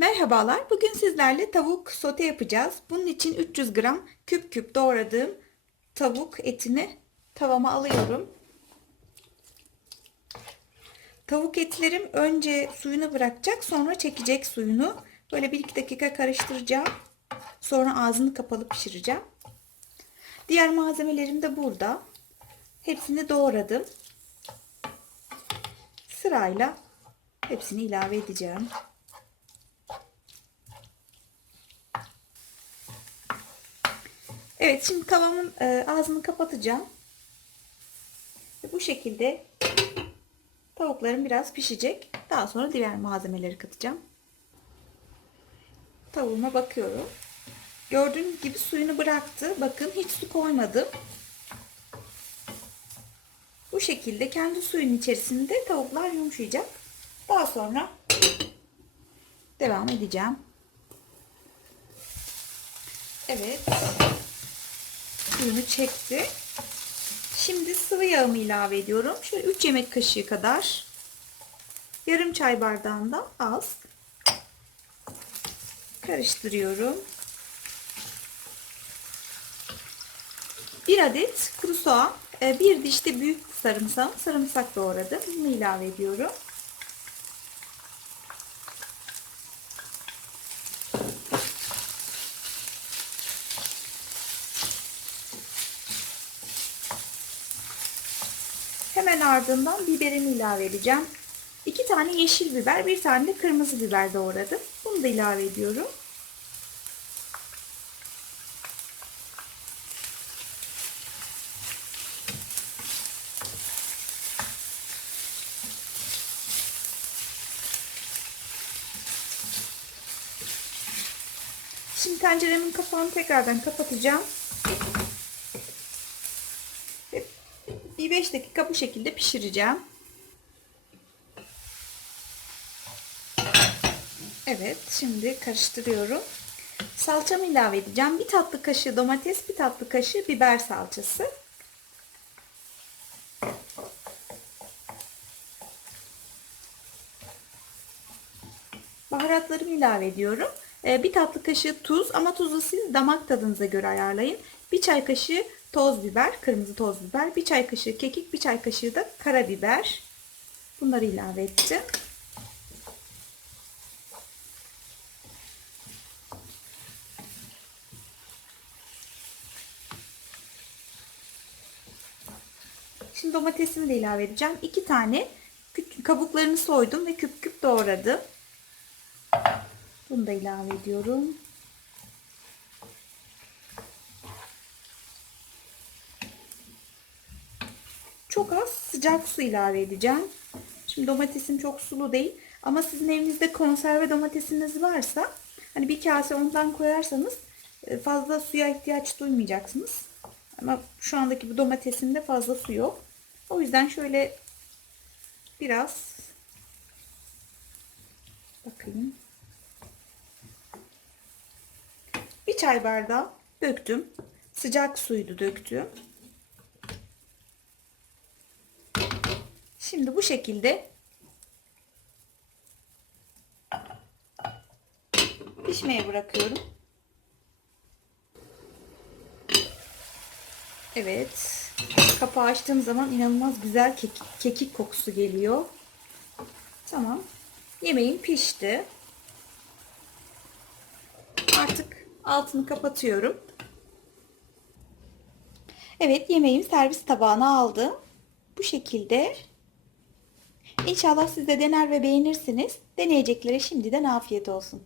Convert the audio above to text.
Merhabalar. Bugün sizlerle tavuk sote yapacağız. Bunun için 300 gram küp küp doğradığım tavuk etini tavama alıyorum. Tavuk etlerim önce suyunu bırakacak, sonra çekecek suyunu. Böyle 1-2 dakika karıştıracağım. Sonra ağzını kapalı pişireceğim. Diğer malzemelerim de burada. Hepsini doğradım. Sırayla hepsini ilave edeceğim. Evet şimdi tavamın e, ağzını kapatacağım. Ve bu şekilde tavuklarım biraz pişecek. Daha sonra diğer malzemeleri katacağım. Tavuğuma bakıyorum. Gördüğünüz gibi suyunu bıraktı. Bakın hiç su koymadım. Bu şekilde kendi suyun içerisinde tavuklar yumuşayacak. Daha sonra devam edeceğim. Evet. Suyunu çekti. Şimdi sıvı yağımı ilave ediyorum. Şöyle 3 yemek kaşığı kadar. Yarım çay bardağından az. Karıştırıyorum. Bir adet kuru soğan, bir diş de büyük sarımsak, sarımsak doğradım. Bunu ilave ediyorum. Hemen ardından biberimi ilave edeceğim. İki tane yeşil biber, bir tane de kırmızı biber doğradım. Bunu da ilave ediyorum. Şimdi tenceremin kapağını tekrardan kapatacağım. Bir 5 dakika bu şekilde pişireceğim. Evet, şimdi karıştırıyorum. Salçamı ilave edeceğim. Bir tatlı kaşığı domates, bir tatlı kaşığı biber salçası. Baharatlarımı ilave ediyorum. Bir tatlı kaşığı tuz ama tuzu siz damak tadınıza göre ayarlayın. Bir çay kaşığı toz biber, kırmızı toz biber, bir çay kaşığı kekik, bir çay kaşığı da karabiber. Bunları ilave ettim. Şimdi domatesimi de ilave edeceğim. İki tane kabuklarını soydum ve küp küp doğradım. Bunu da ilave ediyorum. Çok az sıcak su ilave edeceğim. Şimdi domatesim çok sulu değil. Ama sizin evinizde konserve domatesiniz varsa hani bir kase ondan koyarsanız fazla suya ihtiyaç duymayacaksınız. Ama şu andaki bu domatesimde fazla su yok. O yüzden şöyle biraz bakayım. Bir çay bardağı döktüm. Sıcak suydu döktüm. Şimdi bu şekilde pişmeye bırakıyorum. Evet. Kapağı açtığım zaman inanılmaz güzel kekik, kekik kokusu geliyor. Tamam. Yemeğim pişti. Artık altını kapatıyorum. Evet yemeğimi servis tabağına aldım. Bu şekilde. İnşallah siz de dener ve beğenirsiniz. Deneyeceklere şimdiden afiyet olsun.